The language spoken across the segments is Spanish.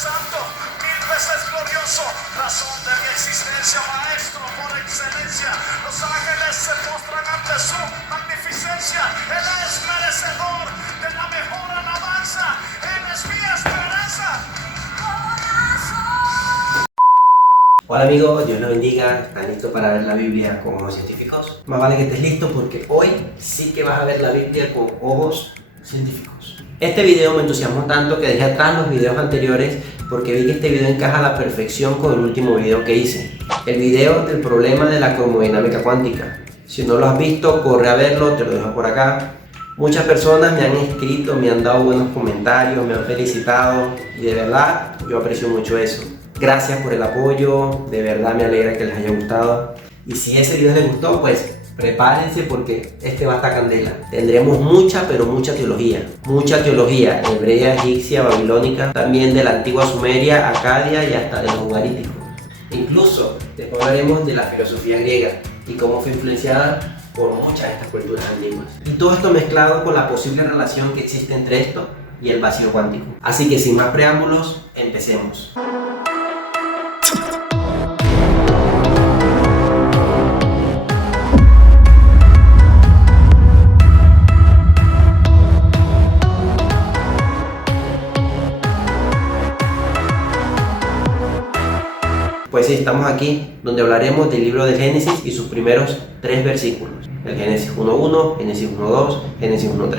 Santo, mil veces glorioso, razón de mi existencia, maestro por excelencia. Los ángeles se postran ante su magnificencia. Él es merecedor de la mejor alabanza. Él es mi esperanza. Hola amigos, Dios los bendiga. ¿Están listos para ver la Biblia con ojos científicos? Más vale que estés listo porque hoy sí que vas a ver la Biblia con ojos científicos. Este video me entusiasmó tanto que dejé atrás los videos anteriores porque vi que este video encaja a la perfección con el último video que hice. El video del problema de la cromodinámica cuántica. Si no lo has visto, corre a verlo, te lo dejo por acá. Muchas personas me han escrito, me han dado buenos comentarios, me han felicitado y de verdad yo aprecio mucho eso. Gracias por el apoyo, de verdad me alegra que les haya gustado. Y si ese video les gustó, pues prepárense porque este va a estar candela. Tendremos mucha, pero mucha teología. Mucha teología hebrea, egipcia, babilónica, también de la antigua Sumeria, Acadia y hasta de los ugaríticos. Incluso después hablaremos de la filosofía griega y cómo fue influenciada por muchas de estas culturas antiguas. Y todo esto mezclado con la posible relación que existe entre esto y el vacío cuántico. Así que sin más preámbulos, empecemos. Pues sí, estamos aquí donde hablaremos del libro de Génesis y sus primeros 3 versículos. El Génesis 1.1, Génesis 1.2, Génesis 1.3.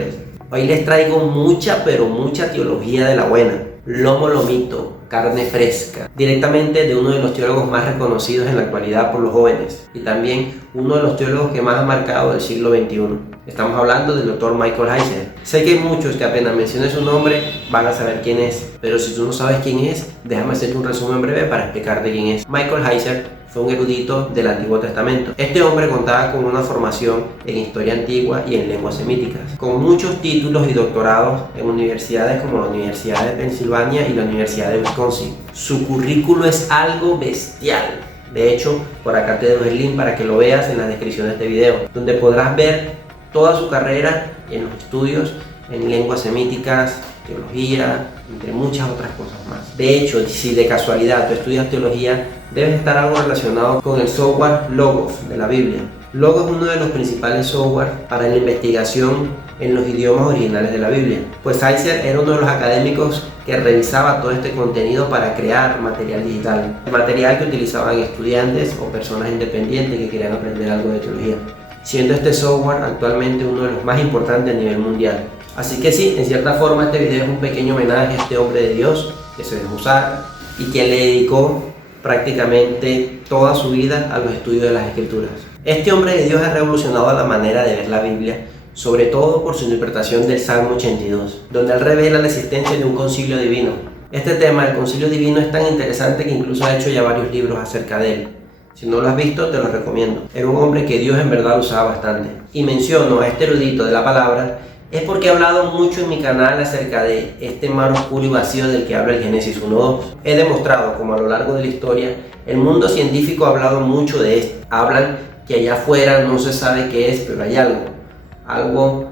Hoy les traigo mucha, pero mucha teología de la buena. Lomo lomito, carne fresca. Directamente de uno de los teólogos más reconocidos en la actualidad por los jóvenes. Y también uno de los teólogos que más ha marcado el siglo XXI. Estamos hablando del Dr. Michael Heiser. Sé que muchos que apenas mencione su nombre van a saber quién es, pero si tú no sabes quién es, déjame hacerte un resumen breve para explicarte quién es. Michael Heiser fue un erudito del Antiguo Testamento. Este hombre contaba con una formación en historia antigua y en lenguas semíticas, con muchos títulos y doctorados en universidades como la Universidad de Pensilvania y la Universidad de Wisconsin. Su currículo es algo bestial. De hecho, por acá te dejo el link para que lo veas en la descripción de este video, donde podrás ver toda su carrera en los estudios en lenguas semíticas, teología, entre muchas otras cosas más. De hecho, si de casualidad tú estudias teología, debes estar algo relacionado con el software Logos de la Biblia. Logos es uno de los principales software para la investigación en los idiomas originales de la Biblia. Pues Heiser era uno de los académicos que revisaba todo este contenido para crear material digital. El material que utilizaban estudiantes o personas independientes que querían aprender algo de teología, siendo este software actualmente uno de los más importantes a nivel mundial. Así que sí, en cierta forma este video es un pequeño homenaje a este hombre de Dios que se dejó usar y que le dedicó prácticamente toda su vida a los estudios de las Escrituras. Este hombre de Dios ha revolucionado la manera de ver la Biblia, sobre todo por su interpretación del Salmo 82, donde él revela la existencia de un concilio divino. Este tema, el concilio divino, es tan interesante que incluso ha hecho ya varios libros acerca de él. Si no lo has visto, te lo recomiendo. Era un hombre que Dios en verdad usaba bastante. Y menciono a este erudito de la palabra es porque he hablado mucho en mi canal acerca de este mar oscuro y vacío del que habla el Génesis 1.2. He demostrado como a lo largo de la historia el mundo científico ha hablado mucho de esto. Hablan que allá afuera no se sabe qué es, pero hay algo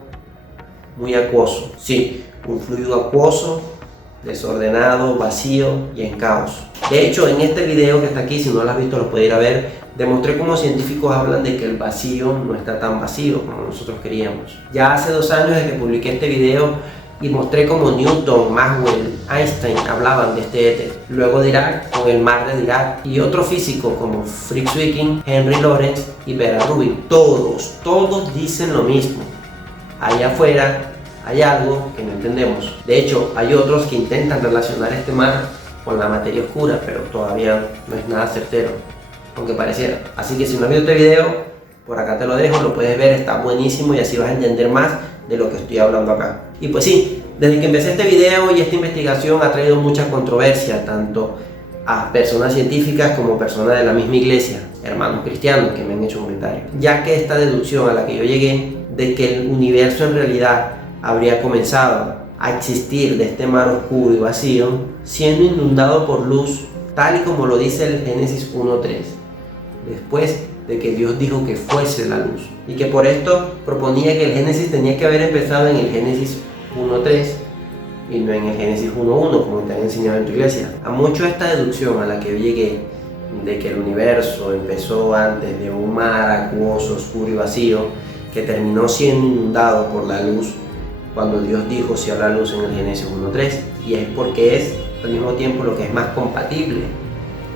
muy acuoso. Sí, un fluido acuoso, desordenado, vacío y en caos. De hecho, en este video que está aquí, si no lo has visto lo puedes ir a ver, demostré cómo científicos hablan de que el vacío no está tan vacío como nosotros queríamos. Ya hace 2 años desde que publiqué este video y mostré cómo Newton, Maxwell, Einstein hablaban de este éter. Luego de Dirac, con el mar de Dirac, y otros físicos como Fritz Zwicky, Henry Lorentz y Vera Rubin. Todos dicen lo mismo. Allá afuera hay algo que no entendemos. De hecho, hay otros que intentan relacionar este mar con la materia oscura, pero todavía no es nada certero, aunque pareciera. Así que si no has visto este video, por acá te lo dejo, lo puedes ver, está buenísimo y así vas a entender más de lo que estoy hablando acá. Y pues sí, desde que empecé este video y esta investigación ha traído mucha controversia, tanto a personas científicas como personas de la misma iglesia, hermanos cristianos que me han hecho comentarios, ya que esta deducción a la que yo llegué de que el universo en realidad habría comenzado a existir de este mar oscuro y vacío, siendo inundado por luz, tal y como lo dice el Génesis 1.3, después de que Dios dijo que fuese la luz, y que por esto proponía que el Génesis tenía que haber empezado en el Génesis 1.3 y no en el Génesis 1.1 como te han enseñado en tu iglesia. A mucho esta deducción a la que llegué de que el universo empezó antes de un mar acuoso, oscuro y vacío que terminó siendo inundado por la luz cuando Dios dijo sea la luz en el Génesis 1.3, y es porque es al mismo tiempo lo que es más compatible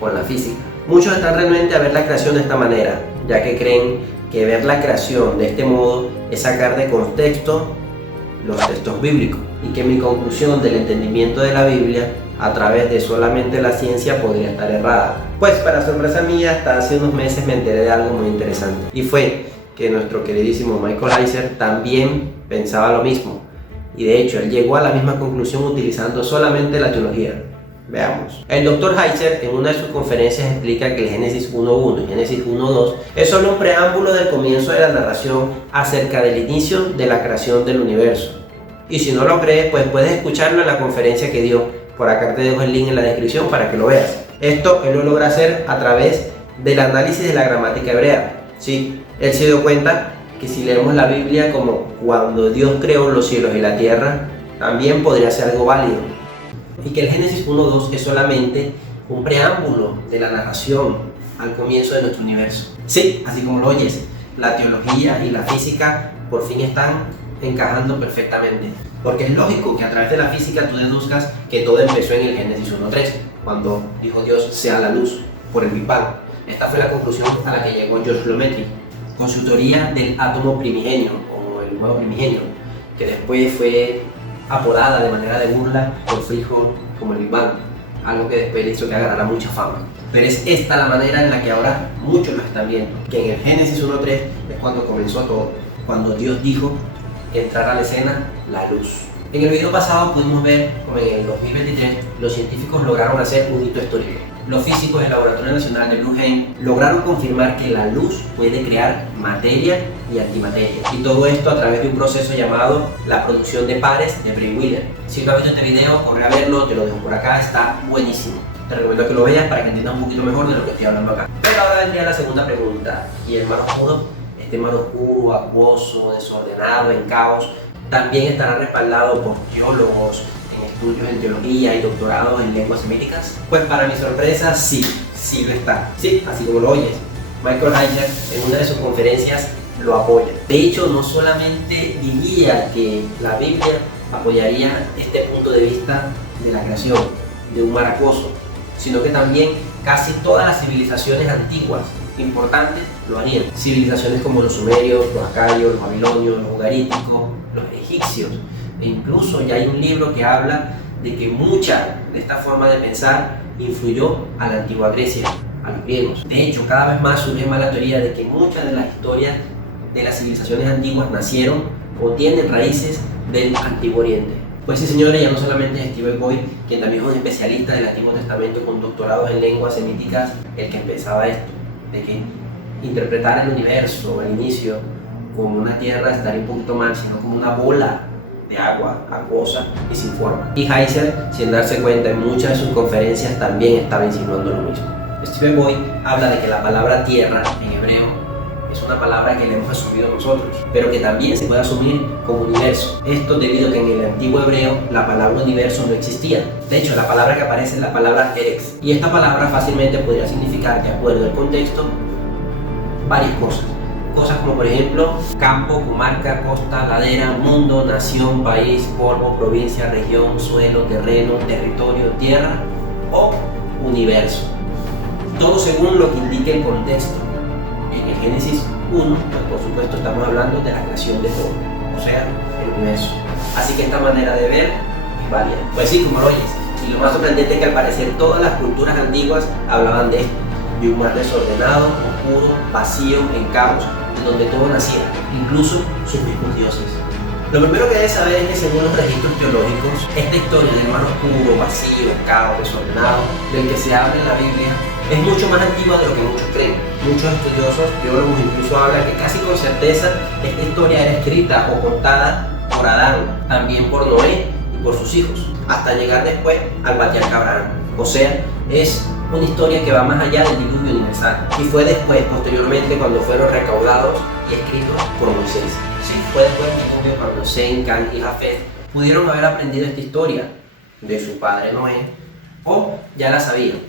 con la física. Muchos están realmente a ver la creación de esta manera, ya que creen que ver la creación de este modo es sacar de contexto los textos bíblicos, y que mi conclusión del entendimiento de la Biblia a través de solamente la ciencia podría estar errada. Pues para sorpresa mía, hasta hace unos meses me enteré de algo muy interesante, y fue que nuestro queridísimo Michael Heiser también pensaba lo mismo, y de hecho él llegó a la misma conclusión utilizando solamente la teología. Veamos. El Dr. Heiser en una de sus conferencias explica que el Génesis 1.1 y Génesis 1.2 es solo un preámbulo del comienzo de la narración acerca del inicio de la creación del universo. Y si no lo crees, pues puedes escucharlo en la conferencia que dio. Por acá te dejo el link en la descripción para que lo veas. Esto él lo logra hacer a través del análisis de la gramática hebrea. Sí, él se dio cuenta que si leemos la Biblia como cuando Dios creó los cielos y la tierra, también podría ser algo válido. Y que el Génesis 1.2 es solamente un preámbulo de la narración al comienzo de nuestro universo. Sí, así como lo oyes, la teología y la física por fin están encajando perfectamente. Porque es lógico que a través de la física tú deduzcas que todo empezó en el Génesis 1.3, cuando dijo Dios sea la luz, por el Big Bang. Esta fue la conclusión a la que llegó George Lometri, con su teoría del átomo primigenio, o el huevo primigenio, que después fue apodada de manera de burla por su hijo como el Big Bang, algo que después le hizo que agarrara mucha fama. Pero es esta la manera en la que ahora muchos lo están viendo, que en el Génesis 1.3 es cuando comenzó todo, cuando Dios dijo que entrara a la escena la luz. En el video pasado pudimos ver como en el 2023 los científicos lograron hacer un hito histórico. Los físicos del Laboratorio Nacional de Blue lograron confirmar que la luz puede crear materia y antimateria. Y todo esto a través de un proceso llamado la producción de pares de Bray-Wheeler. Si no has visto este video, corre a verlo, te lo dejo por acá, está buenísimo. Te recomiendo que lo veas para que entiendas un poquito mejor de lo que estoy hablando acá. Pero ahora vendría la segunda pregunta. ¿Y el mar oscuro? Este mar oscuro, acuoso, desordenado, en caos, también estará respaldado por teólogos en estudios en teología y doctorados en lenguas semíticas? Pues para mi sorpresa, sí lo está. Sí, así como lo oyes. Michael Heiser en una de sus conferencias lo apoya. De hecho, no solamente diría que la Biblia apoyaría este punto de vista de la creación, de un mar acuoso, sino que también casi todas las civilizaciones antiguas importantes lo harían. Civilizaciones como los sumerios, los acayos, los babilonios, los ugaríticos, los egipcios. E incluso ya hay un libro que habla de que mucha de esta forma de pensar influyó a la antigua Grecia, a los griegos. De hecho, cada vez más surge más la teoría de que muchas de las historias de las civilizaciones antiguas nacieron o tienen raíces del Antiguo Oriente. Pues sí, señores, ya no solamente es Steve Boy, quien también es un especialista del Antiguo Testamento con doctorados en lenguas semíticas, el que empezaba esto, de que interpretar el universo al inicio como una tierra estaría un poquito mal, sino como una bola de agua acuosa y sin forma. Y Heiser, sin darse cuenta, en muchas de sus conferencias también estaba insinuando lo mismo. Steve Boy habla de que la palabra tierra en hebreo es una palabra que le hemos asumido nosotros, pero que también se puede asumir como universo. Esto debido a que en el antiguo hebreo la palabra universo no existía. De hecho, la palabra que aparece es la palabra erex, y esta palabra fácilmente podría significar, de acuerdo al contexto, varias cosas. Cosas como por ejemplo campo, comarca, costa, ladera, mundo, nación, país, polvo, provincia, región, suelo, terreno, territorio, tierra o universo. Todo según lo que indique el contexto. En el Génesis 1, pues por supuesto estamos hablando de la creación de todo, o sea, el universo. Así que esta manera de ver es válida. Pues sí, como lo oyes. Y lo más sorprendente es que al parecer todas las culturas antiguas hablaban de esto, de un mar desordenado, oscuro, vacío, en caos, en donde todo nacía, incluso sus mismos dioses. Lo primero que debes saber es que según los registros teológicos, esta historia del mar oscuro, vacío, caos, desordenado, del que se habla en la Biblia, es mucho más antigua de lo que muchos creen. Muchos estudiosos, teólogos incluso hablan que casi con certeza esta historia era escrita o contada por Adán, también por Noé y por sus hijos, hasta llegar después al patriarca Abraham. O sea, es una historia que va más allá del diluvio universal, y fue después, posteriormente, cuando fueron recaudados y escritos por Moisés. Sí, fue después del diluvio cuando Sem, Cam y Jafet pudieron haber aprendido esta historia de su padre Noé o ya la sabían.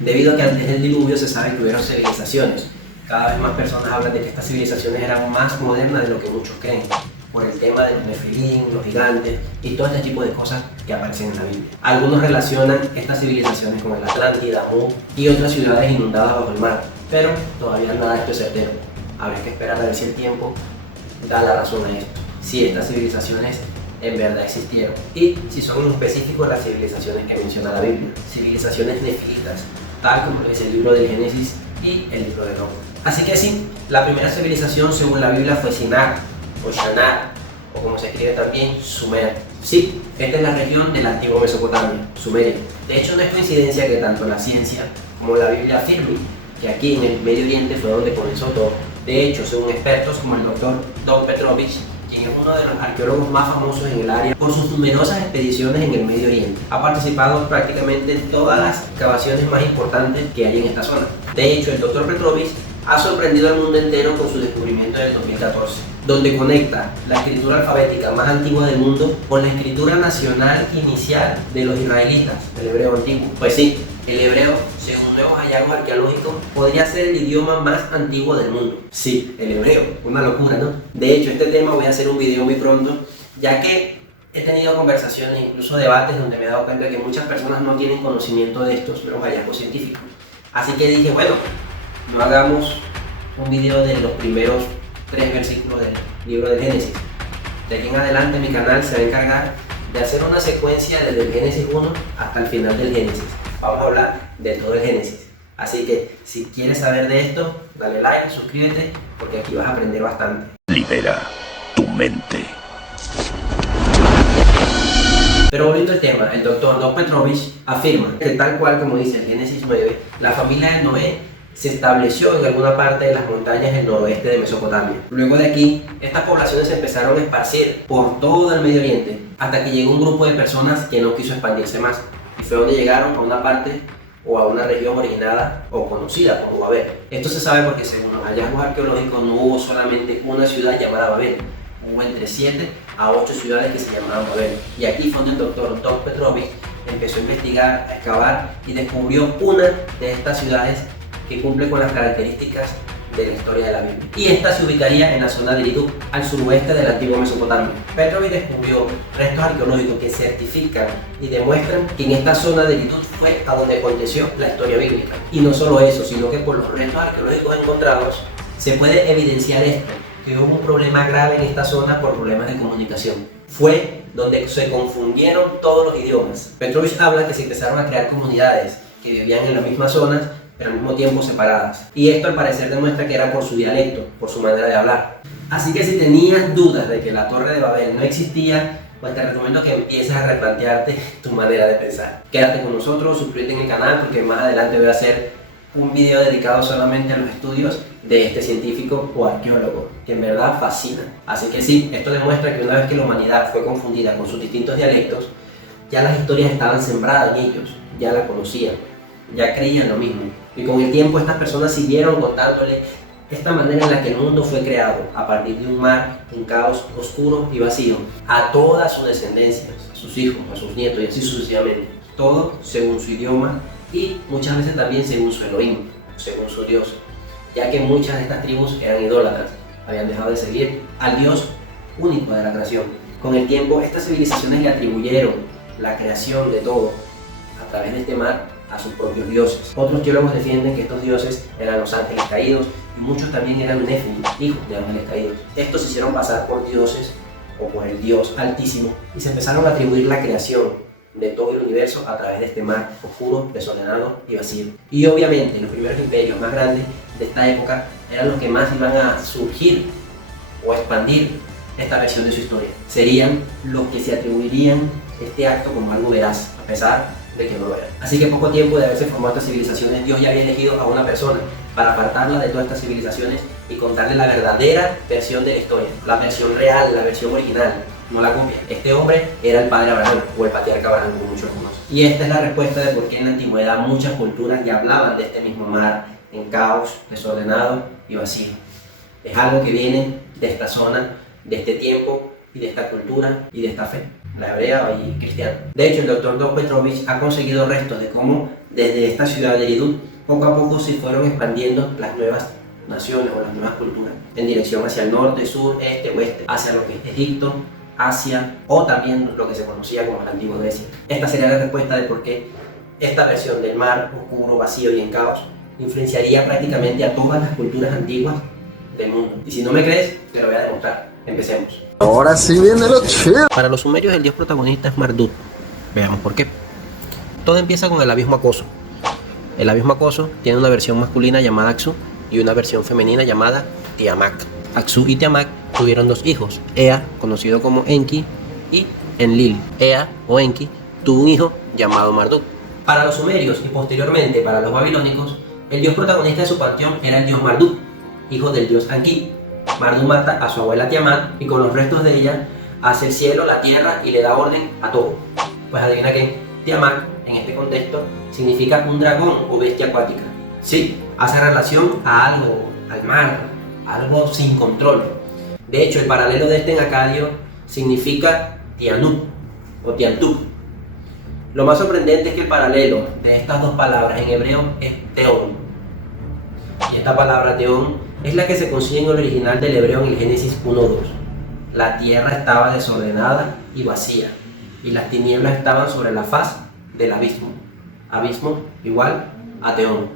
Debido a que antes del diluvio se sabe que hubieron civilizaciones. Cada vez más personas hablan de que estas civilizaciones eran más modernas de lo que muchos creen, por el tema de los nefilim, los gigantes y todo este tipo de cosas que aparecen en la Biblia. Algunos relacionan estas civilizaciones con el Atlántida, Mu y otras ciudades inundadas bajo el mar, pero todavía nada de esto es certero. Habrá que esperar a ver si el tiempo da la razón a esto, si estas civilizaciones en verdad existieron y si son en específico las civilizaciones que menciona la Biblia, civilizaciones nefilitas, tal como es el libro del Génesis y el libro de Job. Así que sí, la primera civilización según la Biblia fue Sinar o Shinar, o como se escribe también, Sumer. Sí, esta es la región de la antigua Mesopotamia, Sumeria. De hecho, no es coincidencia que tanto la ciencia como la Biblia afirmen que aquí en el Medio Oriente fue donde comenzó todo. De hecho, según expertos como el doctor Don Petrovich, quien es uno de los arqueólogos más famosos en el área por sus numerosas expediciones en el Medio Oriente, ha participado prácticamente en todas las excavaciones más importantes que hay en esta zona. De hecho, el doctor Petrovich ha sorprendido al mundo entero con su descubrimiento del 2014, donde conecta la escritura alfabética más antigua del mundo con la escritura nacional inicial de los israelitas, el hebreo antiguo. Pues sí, el hebreo, según nuevos hallazgos arqueológicos, podría ser el idioma más antiguo del mundo. Sí, el hebreo, una locura, ¿no? De hecho, este tema voy a hacer un video muy pronto, ya que he tenido conversaciones, incluso debates, donde me he dado cuenta que muchas personas no tienen conocimiento de estos nuevos hallazgos científicos. Así que dije, bueno, no hagamos un video de los primeros 3 versículos del libro del Génesis. De aquí en adelante mi canal se va a encargar de hacer una secuencia desde el Génesis 1 hasta el final del Génesis. Vamos a hablar de todo el Génesis. Así que si quieres saber de esto, dale like, suscríbete, porque aquí vas a aprender bastante. Libera tu mente. Pero volviendo al tema, el doctor Don Petrovich afirma que tal cual como dice el Génesis 9, la familia de Noé se estableció en alguna parte de las montañas del noroeste de Mesopotamia. Luego de aquí, estas poblaciones se empezaron a esparcir por todo el Medio Oriente, hasta que llegó un grupo de personas que no quiso expandirse más. Y fue donde llegaron a una parte o a una región originada o conocida como Babel. Esto se sabe porque según los hallazgos arqueológicos no hubo solamente una ciudad llamada Babel, hubo entre 7 a 8 ciudades que se llamaban Babel. Y aquí fue donde el doctor Don Petrovich empezó a investigar, a excavar y descubrió una de estas ciudades que cumple con las características de la historia de la Biblia. Y esta se ubicaría en la zona de Eridú, al suroeste de la antigua Mesopotamia. Petrovich descubrió restos arqueológicos que certifican y demuestran que en esta zona de Eridú fue a donde aconteció la historia bíblica. Y no solo eso, sino que por los restos arqueológicos encontrados se puede evidenciar esto, que hubo un problema grave en esta zona por problemas de comunicación. Fue donde se confundieron todos los idiomas. Petrovich habla que se empezaron a crear comunidades que vivían en las mismas zonas, pero al mismo tiempo separadas. Y esto al parecer demuestra que era por su dialecto, por su manera de hablar. Así que si tenías dudas de que la Torre de Babel no existía, pues te recomiendo que empieces a replantearte tu manera de pensar. Quédate con nosotros, suscríbete en el canal porque más adelante voy a hacer un video dedicado solamente a los estudios de este científico o arqueólogo, que en verdad fascina. Así que sí, esto demuestra que una vez que la humanidad fue confundida con sus distintos dialectos, ya las historias estaban sembradas en ellos, ya la conocían, ya creían lo mismo. Y con el tiempo estas personas siguieron contándole esta manera en la que el mundo fue creado, a partir de un mar en caos oscuro y vacío, a toda su descendencia, a sus hijos, a sus nietos y así sucesivamente. Todo según su idioma y muchas veces también según su Elohim, según su Dios, ya que muchas de estas tribus eran idólatras, habían dejado de seguir al Dios único de la creación. Con el tiempo estas civilizaciones le atribuyeron la creación de todo a través de este mar a sus propios dioses. Otros teólogos defienden que estos dioses eran los ángeles caídos y muchos también eran Nefilim, hijos de ángeles caídos. Estos se hicieron pasar por dioses o por el Dios Altísimo y se empezaron a atribuir la creación de todo el universo a través de este mar oscuro, desordenado y vacío. Y obviamente los primeros imperios más grandes de esta época eran los que más iban a surgir o expandir esta versión de su historia. Serían los que se atribuirían este acto como algo veraz, a pesar de que no lo era. Así que poco tiempo de haberse formado estas civilizaciones, Dios ya había elegido a una persona para apartarla de todas estas civilizaciones y contarle la verdadera versión de la historia, la versión real, la versión original, no la copia. Este hombre era el padre Abraham, o el patriarca Abraham, como muchos lo conocen. Y esta es la respuesta de por qué en la antigüedad muchas culturas ya hablaban de este mismo mar en caos, desordenado y vacío. Es algo que viene de esta zona, de este tiempo y de esta cultura y de esta fe. la hebrea y cristiana. De hecho, el doctor Don Petrovich ha conseguido restos de cómo desde esta ciudad de Eridut poco a poco se fueron expandiendo las nuevas naciones o las nuevas culturas en dirección hacia el norte, sur, este, oeste, hacia lo que es Egipto, Asia o también lo que se conocía como la antigua Grecia. Esta sería la respuesta de por qué esta versión del mar oscuro, vacío y en caos influenciaría prácticamente a todas las culturas antiguas del mundo. Y si no me crees, te lo voy a demostrar. Empecemos. Ahora sí viene lo chido. Para los sumerios el dios protagonista es Marduk. Veamos por qué. Todo empieza con el abismo acuoso. El abismo acuoso tiene una versión masculina llamada Aksu y una versión femenina llamada Tiamat. Aksu y Tiamat tuvieron dos hijos, Ea, conocido como Enki, y Enlil. Ea o Enki tuvo un hijo llamado Marduk. Para los sumerios y posteriormente para los babilónicos, el dios protagonista de su panteón era el dios Marduk, hijo del dios Anki. Marduk mata a su abuela Tiamat y con los restos de ella hace el cielo, la tierra y le da orden a todo. Pues adivina qué, Tiamat en este contexto significa un dragón o bestia acuática. Sí, hace relación a algo, al mar, algo sin control. De hecho, el paralelo de este en acadio significa Tianut o Tiantuk. Lo más sorprendente es que el paralelo de estas dos palabras en hebreo es Teón. Y esta palabra Teón es la que se consigue en el original del hebreo en el Génesis 1:2. La tierra estaba desordenada y vacía, y las tinieblas estaban sobre la faz del abismo. Abismo igual a Teón.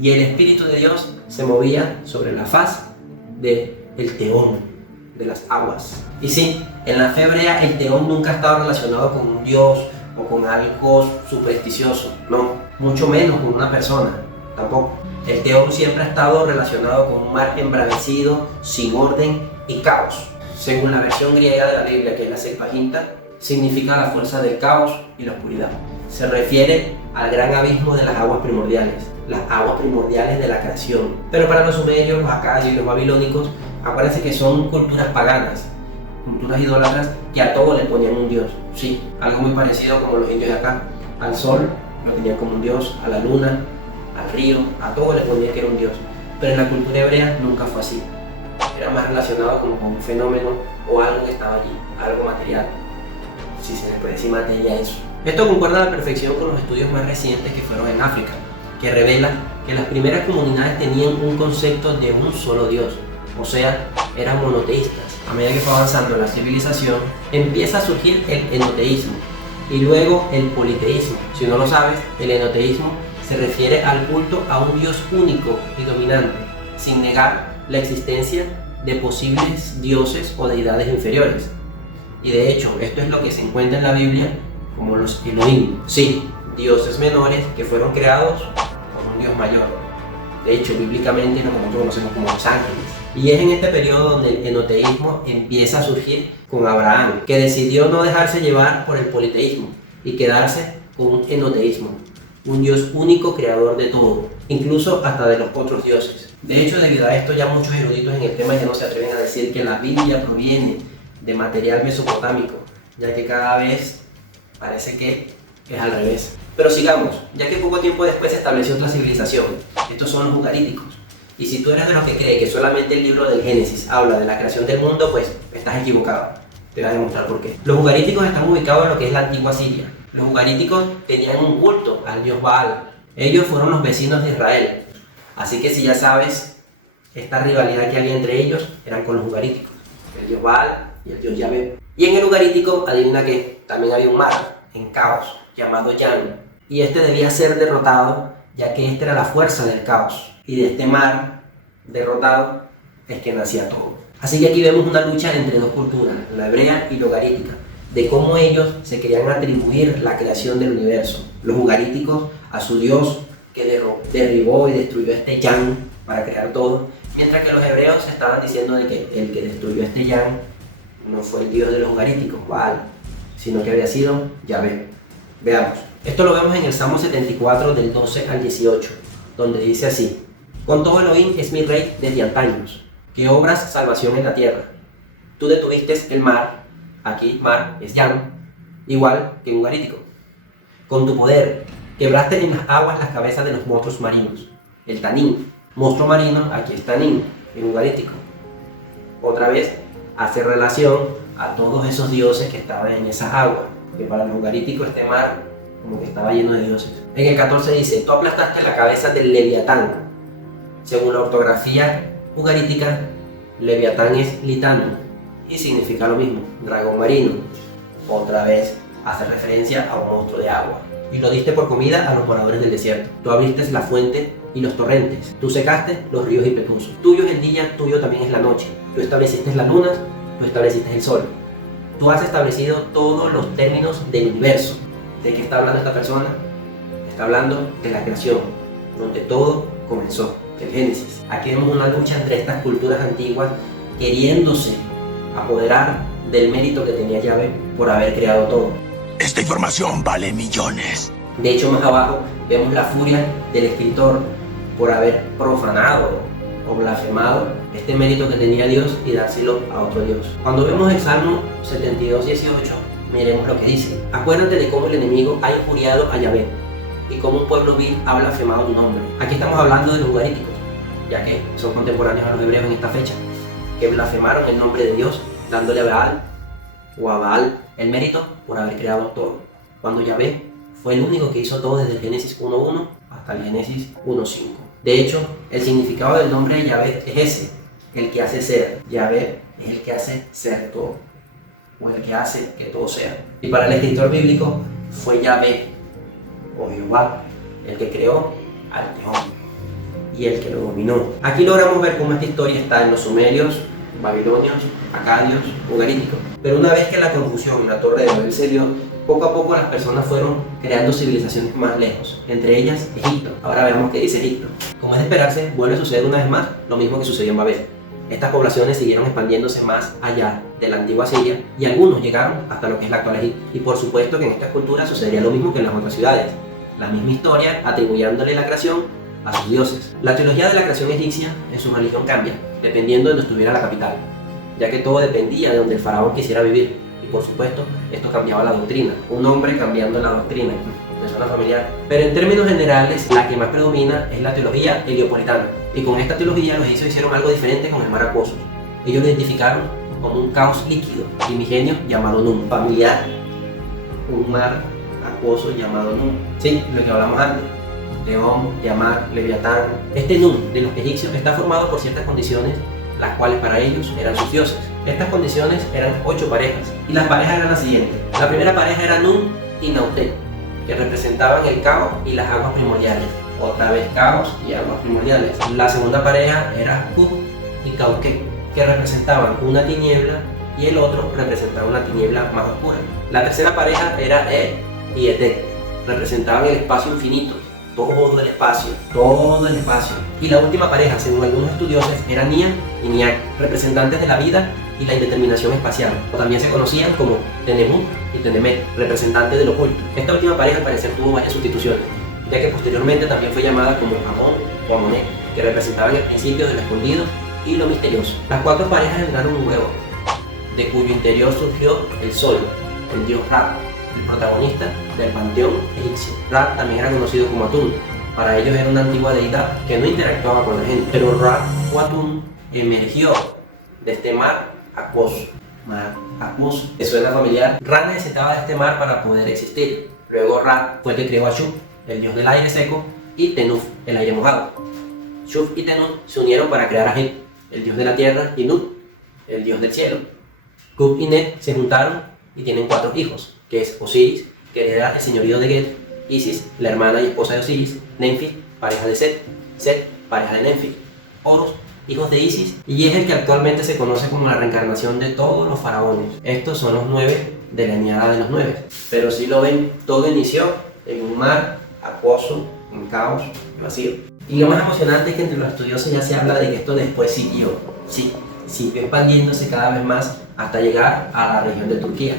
Y el Espíritu de Dios se movía sobre la faz del Teón, de las aguas. Y sí, en la fe hebrea el Teón nunca estaba relacionado con un dios o con algo supersticioso, no, mucho menos con una persona, tampoco. El Teón siempre ha estado relacionado con un mar embravecido, sin orden y caos. Según la versión griega de la Biblia, que es la Septuaginta, significa la fuerza del caos y la oscuridad. Se refiere al gran abismo de las aguas primordiales de la creación. Pero para los sumerios, los acadios y los babilónicos, acuérdense que son culturas paganas, culturas idólatras que a todo le ponían un dios. Sí, algo muy parecido como los indios de acá. Al sol lo tenían como un dios, a la luna, al río, a todo le ponían que era un dios. Pero en la cultura hebrea nunca fue así. Era más relacionado como con un fenómeno o algo que estaba allí, algo material, si se le puede decir materia a eso. Esto concuerda a la perfección con los estudios más recientes que fueron en África, que revelan que las primeras comunidades tenían un concepto de un solo dios, o sea, eran monoteístas. A medida que fue avanzando la civilización, empieza a surgir el enoteísmo y luego el politeísmo. Si no lo sabes, el enoteísmo se refiere al culto a un dios único y dominante, sin negar la existencia de posibles dioses o deidades inferiores. Y de hecho, esto es lo que se encuentra en la Biblia como los Elohim. Sí, dioses menores que fueron creados por un dios mayor. De hecho, bíblicamente lo que nosotros conocemos como los ángeles. Y es en este periodo donde el enoteísmo empieza a surgir con Abraham, que decidió no dejarse llevar por el politeísmo y quedarse con un enoteísmo, un dios único creador de todo, incluso hasta de los otros dioses. De hecho, debido a esto, ya muchos eruditos en el tema ya no se atreven a decir que la Biblia proviene de material mesopotámico, ya que cada vez parece que es al revés. Pero sigamos, ya que poco tiempo después se estableció otra civilización. Estos son los ugaríticos. Y si tú eres de los que cree que solamente el libro del Génesis habla de la creación del mundo, pues estás equivocado. Te voy a demostrar por qué. Los ugaríticos están ubicados en lo que es la antigua Siria. Los ugaríticos tenían un culto al dios Baal. Ellos fueron los vecinos de Israel. Así que si ya sabes, esta rivalidad que había entre ellos eran con los ugaríticos. El dios Baal y el dios Yahvé. Y en el ugarítico, adivina que también había un mar en caos llamado Yan. Y este debía ser derrotado, ya que esta era la fuerza del caos. Y de este mar derrotado es que nacía todo. Así que aquí vemos una lucha entre dos culturas, la hebrea y la ugarítica, de cómo ellos se querían atribuir la creación del universo. Los ugaríticos a su dios que derribó y destruyó este Yan para crear todo, mientras que los hebreos estaban diciendo de que el que destruyó este Yan no fue el dios de los ugaríticos, Baal, sino que había sido Yahvé. Veamos. Esto lo vemos en el Salmo 74 del 12 al 18, donde dice así: con todo Elohim es mi rey desde antaños, que obras salvación en la tierra. Tú detuviste el mar, aquí mar es Yan, igual que un ugarítico. Con tu poder, quebraste en las aguas las cabezas de los monstruos marinos. El tanín, monstruo marino, aquí es tanín, en ugarítico. Otra vez, hace relación a todos esos dioses que estaban en esa agua, que para los ugaríticos este mar como que estaba lleno de dioses. En el 14 dice, tú aplastaste la cabeza del Leviatán. Según la ortografía ugarítica, Leviatán es litano y significa lo mismo, dragón marino. Otra vez hace referencia a un monstruo de agua. Y lo diste por comida a los moradores del desierto. Tú abriste la fuente y los torrentes. Tú secaste los ríos impetuosos. Tuyo es el día, tuyo también es la noche. Tú estableciste las lunas, tú estableciste el sol. Tú has establecido todos los términos del universo. ¿De qué está hablando esta persona? Está hablando de la creación, donde todo comenzó, el Génesis. Aquí vemos una lucha entre estas culturas antiguas queriéndose apoderar del mérito que tenía Yahvé por haber creado todo. Esta información vale millones. De hecho, más abajo vemos la furia del escritor por haber profanado o blasfemado este mérito que tenía Dios y dárselo a otro Dios. Cuando vemos el Salmo 72:18, miremos lo que dice. Acuérdate de cómo el enemigo ha injuriado a Yahvé y cómo un pueblo vil ha blasfemado tu nombre. Aquí estamos hablando de los ugaríticos, ya que son contemporáneos a los hebreos en esta fecha, que blasfemaron el nombre de Dios, dándole a Baal o a Baal el mérito por haber creado todo, cuando Yahvé fue el único que hizo todo desde el Génesis 1.1 hasta el Génesis 1.5. De hecho, el significado del nombre de Yahvé es ese, el que hace ser. Yahvé es el que hace ser todo, o el que hace que todo sea. Y para el escritor bíblico fue Yahvé, o Jehová, el que creó al Teón y el que lo dominó. Aquí logramos ver cómo esta historia está en los sumerios, babilonios, acadios, ugaríticos. Pero una vez que la confusión en la Torre de Babel se dio, poco a poco las personas fueron creando civilizaciones más lejos, entre ellas Egipto. Ahora veamos qué dice Egipto. Como es de esperarse, vuelve a suceder una vez más lo mismo que sucedió en Babel. Estas poblaciones siguieron expandiéndose más allá de la antigua Siria y algunos llegaron hasta lo que es la actual Egipto. Y por supuesto que en estas culturas sucedería lo mismo que en las otras ciudades. La misma historia atribuyéndole la creación a sus dioses. La teología de la creación egipcia en su religión cambia, dependiendo de donde estuviera la capital, ya que todo dependía de donde el faraón quisiera vivir. Y por supuesto, esto cambiaba la doctrina. Un hombre cambiando la doctrina, me suena familiar. Pero en términos generales, la que más predomina es la teología heliopolitana. Y con esta teología los egipcios hicieron algo diferente con el mar acuoso. Ellos lo identificaron como un caos líquido, primigenio llamado Nun, familiar, un mar acuoso llamado Nun. Sí, lo que hablamos antes. León, Tiamat, Leviatán. Este Nun de los egipcios está formado por ciertas condiciones, las cuales para ellos eran sus dioses. Estas condiciones eran 8 parejas, y las parejas eran las siguientes. La primera pareja era Nun y Nautet, que representaban el caos y las aguas primordiales. Otra vez caos y aguas primordiales. La segunda pareja era Kub y Kauke, que representaban una tiniebla y el otro representaba una tiniebla más oscura. La tercera pareja era E y Etet, representaban el espacio infinito, todo el espacio. Y la última pareja, según algunos estudiosos, era Nian y Niak, representantes de la vida y la indeterminación espacial. También se conocían como Tenemut y Tenemet, representantes del oculto. Esta última pareja al parecer tuvo varias sustituciones, ya que posteriormente también fue llamada como Amón o Amonet, que representaban el principio de lo escondido y lo misterioso. Las 4 parejas generaron un huevo, de cuyo interior surgió el sol, el dios Ra, el protagonista del panteón egipcio. Ra también era conocido como Atún. Para ellos era una antigua deidad que no interactuaba con la gente. Pero Ra o Atún emergió de este mar acuoso. Mar acuoso. ¿Te suena familiar? Ra necesitaba de este mar para poder existir. Luego Ra fue el que creó a Shub, el dios del aire seco, y Tenuf, el aire mojado. Shub y Tenuf se unieron para crear a Heb, el dios de la tierra, y Nut, el dios del cielo. Kub y Net se juntaron y tienen 4 hijos, que es Osiris, que hereda el señorío de Get, Isis, la hermana y esposa de Osiris, Nenfi, pareja de Set, Set, pareja de Nenfi, Horus, hijos de Isis, y es el que actualmente se conoce como la reencarnación de todos los faraones. Estos son los 9 de la añada de los 9. Pero si lo ven, todo inició en un mar acuoso, en caos, vacío. Y lo más emocionante es que entre los estudiosos ya se habla de que esto después siguió expandiéndose cada vez más hasta llegar a la región de Turquía,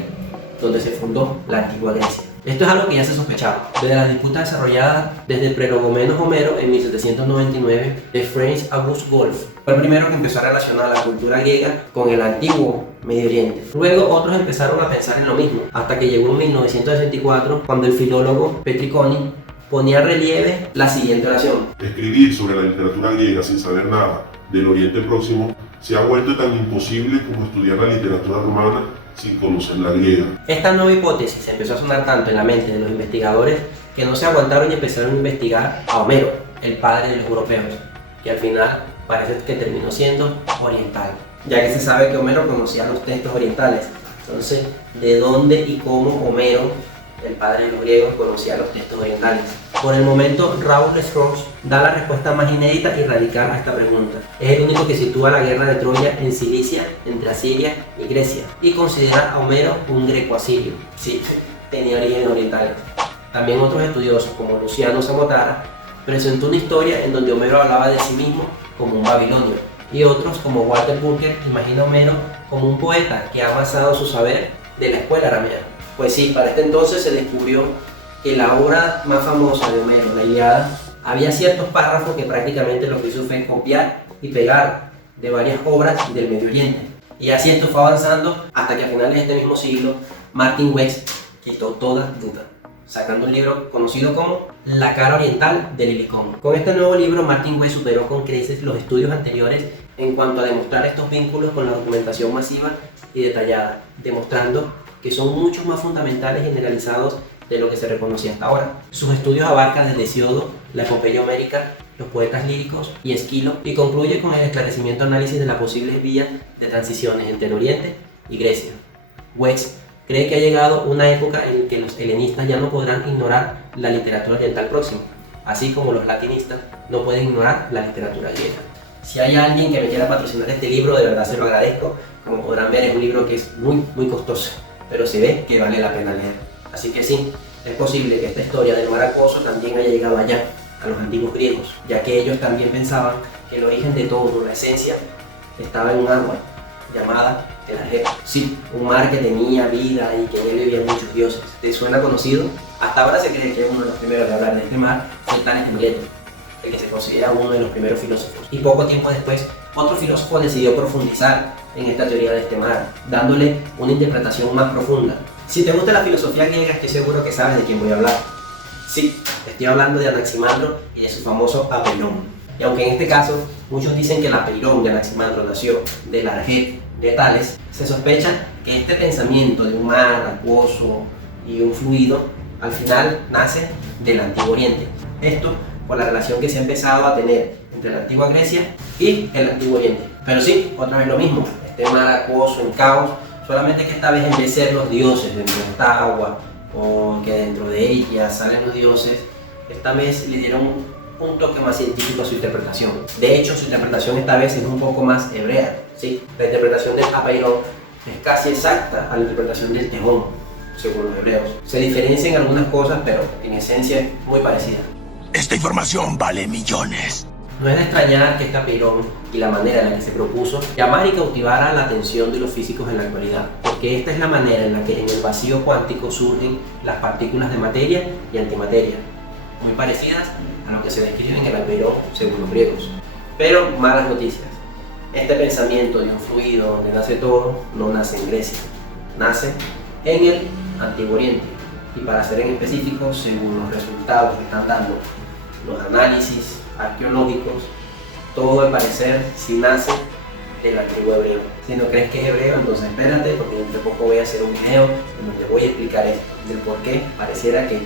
donde se fundó la antigua Grecia. Esto es algo que ya se sospechaba. Desde la disputa desarrollada desde el Prolegómenos Homero en 1799 de Franz August Wolff, fue el primero que empezó a relacionar la cultura griega con el antiguo Medio Oriente. Luego otros empezaron a pensar en lo mismo, hasta que llegó en 1964 cuando el filólogo Petriconi ponía en relieve la siguiente oración. Escribir sobre la literatura griega sin saber nada del Oriente Próximo se ha vuelto tan imposible como estudiar la literatura romana sin conocer la griega. Esta nueva hipótesis empezó a sonar tanto en la mente de los investigadores que no se aguantaron y empezaron a investigar a Homero, el padre de los europeos, que al final parece que terminó siendo oriental, ya que se sabe que Homero conocía los textos orientales. Entonces, ¿de dónde y cómo Homero, el padre de los griegos, conocía los textos orientales? Por el momento, Raoul Strauss da la respuesta más inédita y radical a esta pregunta. Es el único que sitúa la guerra de Troya en Cilicia, entre Asiria y Grecia, y considera a Homero un greco-asirio. Sí, tenía orígenes orientales. También otros estudiosos, como Luciano Samotara, presentó una historia en donde Homero hablaba de sí mismo como un babilonio, y otros, como Walter Burger, imagina a Homero como un poeta que ha amasado su saber de la escuela aramea. Pues sí, para este entonces se descubrió que la obra más famosa de Homero, la Ilíada, había ciertos párrafos que prácticamente lo que hizo fue copiar y pegar de varias obras del Medio Oriente. Y así esto fue avanzando hasta que a finales de este mismo siglo, Martin Weiss quitó toda duda, sacando un libro conocido como La cara oriental del Helicón. Con este nuevo libro, Martin Weiss superó con creces los estudios anteriores en cuanto a demostrar estos vínculos con la documentación masiva y detallada, demostrando que son mucho más fundamentales y generalizados de lo que se reconocía hasta ahora. Sus estudios abarcan desde Hesiodo, la epopeya homérica, los poetas líricos y Esquilo, y concluye con el esclarecimiento análisis de las posibles vías de transiciones entre el Oriente y Grecia. Weiss cree que ha llegado una época en que los helenistas ya no podrán ignorar la literatura oriental próxima, así como los latinistas no pueden ignorar la literatura griega. Si hay alguien que me quiera patrocinar este libro, de verdad se lo agradezco. Como podrán ver, es un libro que es muy costoso, pero se ve que vale la pena leer. Así que sí, es posible que esta historia del mar acuoso también haya llegado allá, a los antiguos griegos, ya que ellos también pensaban que el origen de todo, la esencia, estaba en un agua llamada el Argelia. Sí, un mar que tenía vida y que en él vivían muchos dioses. ¿Te suena conocido? Hasta ahora se cree que uno de los primeros de hablar de este mar fue Tales de Mileto, el que se considera uno de los primeros filósofos. Y poco tiempo después, otro filósofo decidió profundizar en esta teoría de este mar, dándole una interpretación más profunda. Si te gusta la filosofía griega, estoy seguro que sabes de quién voy a hablar. Sí, estoy hablando de Anaximandro y de su famoso Apeirón. Y aunque en este caso muchos dicen que el Apeirón de Anaximandro nació del Arget de Tales, se sospecha que este pensamiento de un mar acuoso y un fluido al final nace del Antiguo Oriente. Esto por la relación que se ha empezado a tener entre la antigua Grecia y el Antiguo Oriente. Pero sí, otra vez lo mismo, este mar acuoso en caos, solamente que esta vez en vez de ser los dioses dentro de esta agua o que dentro de ella salen los dioses, esta vez le dieron un toque más científico a su interpretación. De hecho, su interpretación esta vez es un poco más hebrea, ¿sí? La interpretación del Apeirón es casi exacta a la interpretación del Tejón, según los hebreos. Se diferencian en algunas cosas, pero en esencia es muy parecida. Esta información vale millones. No es de extrañar que este Apeirón y la manera en la que se propuso llamar y cautivar la atención de los físicos en la actualidad, porque esta es la manera en la que en el vacío cuántico surgen las partículas de materia y antimateria, muy parecidas a lo que se describe en el Apeirón según los griegos. Pero malas noticias, este pensamiento de un fluido donde nace todo no nace en Grecia, nace en el Antiguo Oriente, y para ser en específico, según los resultados que están dando los análisis arqueológicos, todo al parecer sí nace del antiguo hebreo. Si no crees que es hebreo, entonces espérate, porque dentro de poco voy a hacer un video en donde voy a explicar esto, del por qué pareciera que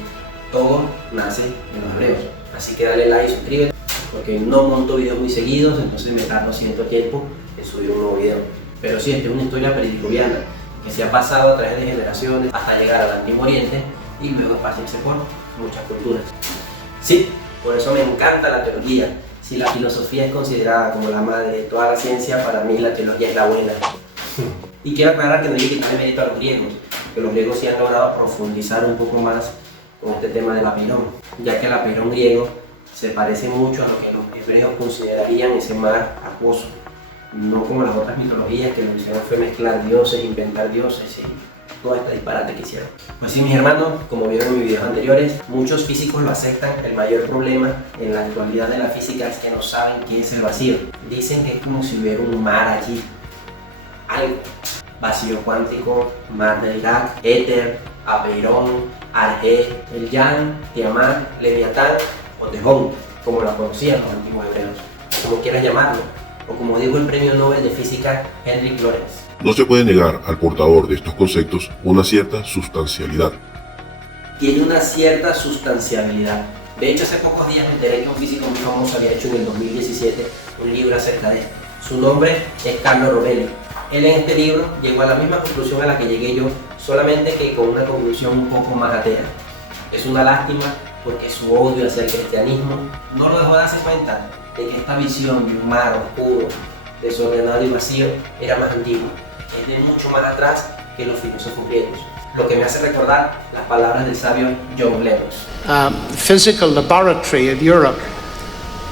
todo nace de los hebreos. Así que dale like y suscríbete, porque no monto videos muy seguidos, entonces me tardo cierto tiempo en subir un nuevo video. Pero sí, esta es una historia peridiluviana que se ha pasado a través de generaciones hasta llegar al Antiguo Oriente y luego esparcirse por muchas culturas. Sí, por eso me encanta la teología. Si la filosofía es considerada como la madre de toda la ciencia, para mí la teología es la buena. Y quiero aclarar que no hay que quitarle mérito a los griegos, que los griegos sí han logrado profundizar un poco más con este tema del Apeirón, ya que el Apeirón griego se parece mucho a lo que los hebreos considerarían ese mar acuoso, no como las otras mitologías que lo que hicieron fue mezclar dioses, inventar dioses y todo este disparate que hicieron. Pues sí, mis hermanos, como vieron en mis videos anteriores, muchos físicos lo aceptan. El mayor problema en la actualidad de la física es que no saben qué es el vacío. Dicen que es como si hubiera un mar allí, algo. Vacío cuántico, mar de Dirac, éter, Apeirón, Arge, el Yan, Tiamat, Leviatán o Tejón, como lo conocían los antiguos hebreos. Como quieras llamarlo, o como dijo el premio Nobel de Física Hendrik Lorentz. No se puede negar al portador de estos conceptos una cierta sustancialidad. Tiene una cierta sustancialidad. De hecho, hace pocos días me enteré que un físico muy famoso había hecho en el 2017 un libro acerca de esto. Su nombre es Carlo Rovelli. Él en este libro llegó a la misma conclusión a la que llegué yo, solamente que con una conclusión un poco más atea. Es una lástima porque su odio hacia el cristianismo no lo dejó darse cuenta de que esta visión de un mar oscuro, desordenado y vacío era más antigua, es de mucho más atrás que los filósofos griegos. Lo que me hace recordar las palabras del sabio John Lennox. Physical laboratory in Europe,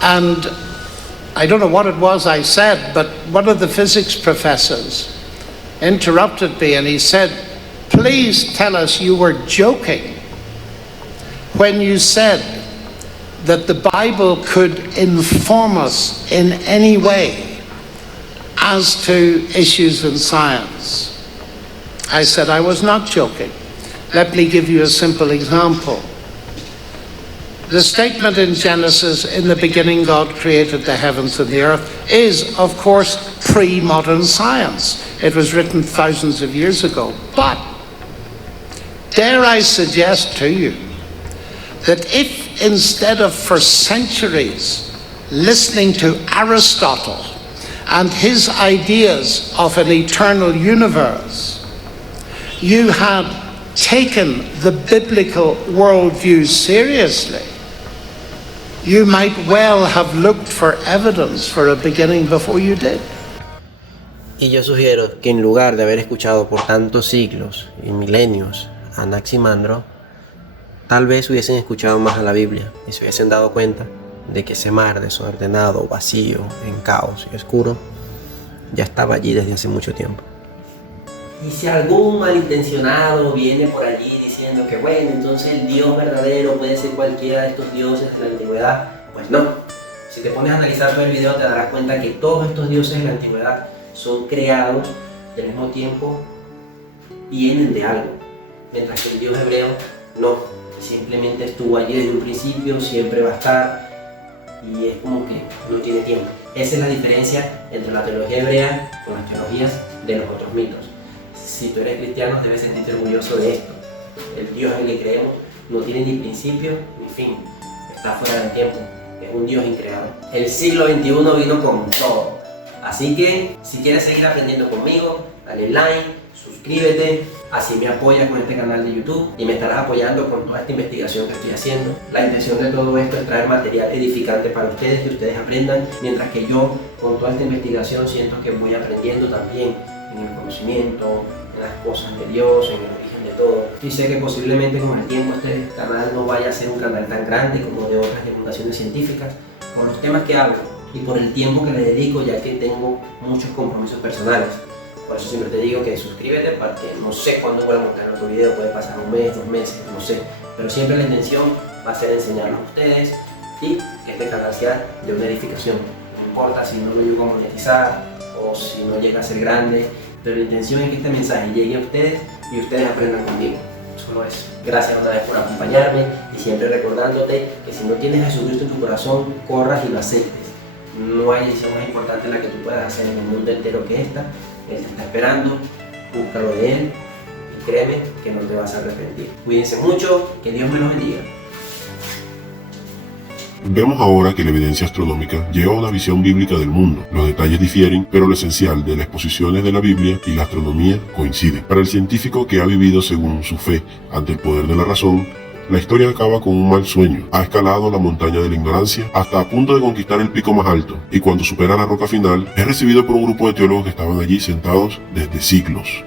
and I don't know what it was I said, but one of the physics professors interrupted me and he said, "Please tell us you were joking when you said that the Bible could inform us in any way as to issues in science." I said I was not joking. Let me give you a simple example. The statement in Genesis, "In the beginning God created the heavens and the earth," is, of course, pre-modern science. It was written thousands of years ago. But dare I suggest to you that if instead of for centuries listening to Aristotle and his ideas of an eternal universe, you had taken the biblical worldview seriously, you might well have looked for evidence for a beginning before you did. Y yo sugiero que en lugar de haber escuchado por tantos siglos y milenios a Anaximandro, tal vez hubiesen escuchado más a la Biblia y se hubiesen dado cuenta de que ese mar desordenado, vacío, en caos y oscuro ya estaba allí desde hace mucho tiempo. Y si algún malintencionado viene por allí diciendo que bueno, entonces el Dios verdadero puede ser cualquiera de estos dioses de la antigüedad, pues no. Si te pones a analizar todo el video te darás cuenta que todos estos dioses de la antigüedad son creados y al mismo tiempo vienen de algo, mientras que el Dios hebreo no, simplemente estuvo allí desde un principio, siempre va a estar y es como que no tiene tiempo. Esa es la diferencia entre la teología hebrea con las teologías de los otros mitos. Si tú eres cristiano debes sentirte orgulloso de esto. El Dios en el que creemos no tiene ni principio ni fin, está fuera del tiempo, es un Dios increado. El siglo XXI vino con todo, así que si quieres seguir aprendiendo conmigo, dale like, suscríbete, así me apoyas con este canal de YouTube y me estarás apoyando con toda esta investigación que estoy haciendo. La intención de todo esto es traer material edificante para ustedes, que ustedes aprendan, mientras que yo con toda esta investigación siento que voy aprendiendo también en el conocimiento, en las cosas de Dios, en el origen de todo. Y sé que posiblemente con el tiempo este canal no vaya a ser un canal tan grande como de otras divulgaciones científicas, por los temas que hablo y por el tiempo que le dedico, ya que tengo muchos compromisos personales. Por eso siempre te digo que suscríbete, porque no sé cuándo voy a montar otro video, puede pasar un mes, 2 meses, no sé. Pero siempre la intención va a ser enseñarlos a ustedes y que este canal sea de una edificación. No importa si no lo llego a monetizar o si no llega a ser grande, pero la intención es que este mensaje llegue a ustedes y ustedes aprendan conmigo. Solo eso. Gracias una vez por acompañarme y siempre recordándote que si no tienes a Jesucristo en tu corazón, corras y lo aceptes. No hay decisión más importante en la que tú puedas hacer en el mundo entero que esta. Él te está esperando, búscalo de Él y créeme que no te vas a arrepentir. Cuídense mucho, que Dios me los bendiga. Vemos ahora que la evidencia astronómica lleva una visión bíblica del mundo. Los detalles difieren, pero lo esencial de las exposiciones de la Biblia y la astronomía coinciden. Para el científico que ha vivido según su fe ante el poder de la razón, la historia acaba con un mal sueño. Ha escalado la montaña de la ignorancia hasta a punto de conquistar el pico más alto, y cuando supera la roca final, es recibido por un grupo de teólogos que estaban allí sentados desde siglos.